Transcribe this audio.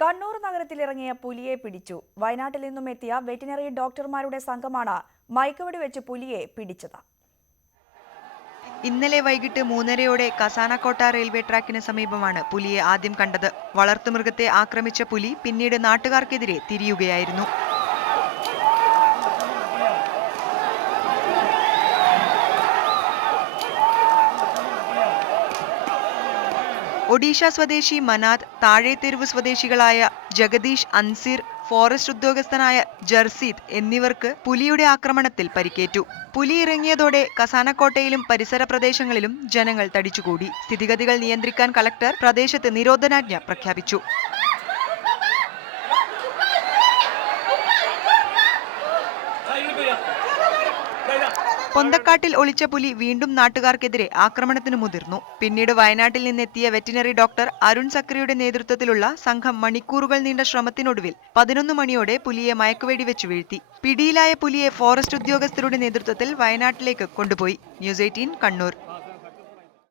കണ്ണൂർ നഗരത്തിലിറങ്ങിയ പുലിയെ പിടിച്ചു. വയനാട്ടിൽ നിന്നും എത്തിയ വെറ്റിനറി ഡോക്ടർമാരുടെ സംഘമാണ് മയക്കുവെടി വെച്ച് പുലിയെ പിടിച്ചത്. ഇന്നലെ വൈകിട്ട് 3:30-ഓടെ കസാനക്കോട്ട റെയിൽവേ ട്രാക്കിന് സമീപമാണ് പുലിയെ ആദ്യം കണ്ടത്. വളർത്തുമൃഗത്തെ ആക്രമിച്ച പുലി പിന്നീട് നാട്ടുകാർക്കെതിരെ തിരിയുകയായിരുന്നു. ഒഡീഷ സ്വദേശി മനാദ്, താഴെത്തെരുവ് സ്വദേശികളായ ജഗദീഷ്, അൻസീർ, ഫോറസ്റ്റ് ഉദ്യോഗസ്ഥനായ ജർസീദ് എന്നിവർക്ക് പുലിയുടെ ആക്രമണത്തിൽ പരിക്കേറ്റു. പുലി ഇറങ്ങിയതോടെ കസാനക്കോട്ടയിലും പരിസര പ്രദേശങ്ങളിലും ജനങ്ങൾ തടിച്ചുകൂടി. സ്ഥിതിഗതികൾ നിയന്ത്രിക്കാൻ കളക്ടർ പ്രദേശത്ത് നിരോധനാജ്ഞ പ്രഖ്യാപിച്ചു. പൊന്തക്കാട്ടിൽ ഒളിച്ച പുലി വീണ്ടും നാട്ടുകാർക്കെതിരെ ആക്രമണത്തിന് മുതിർന്നു. പിന്നീട് വയനാട്ടിൽ നിന്നെത്തിയ വെറ്റിനറി ഡോക്ടർ അരുൺ സക്രിയുടെ നേതൃത്വത്തിലുള്ള സംഘം മണിക്കൂറുകൾ നീണ്ട ശ്രമത്തിനൊടുവിൽ 11 മണിയോടെ പുലിയെ മയക്കുവെടി വെച്ച് വീഴ്ത്തി. പിടിയിലായ പുലിയെ ഫോറസ്റ്റ് ഉദ്യോഗസ്ഥരുടെ നേതൃത്വത്തിൽ വയനാട്ടിലേക്ക് കൊണ്ടുപോയി. ന്യൂസ് 18 കണ്ണൂർ.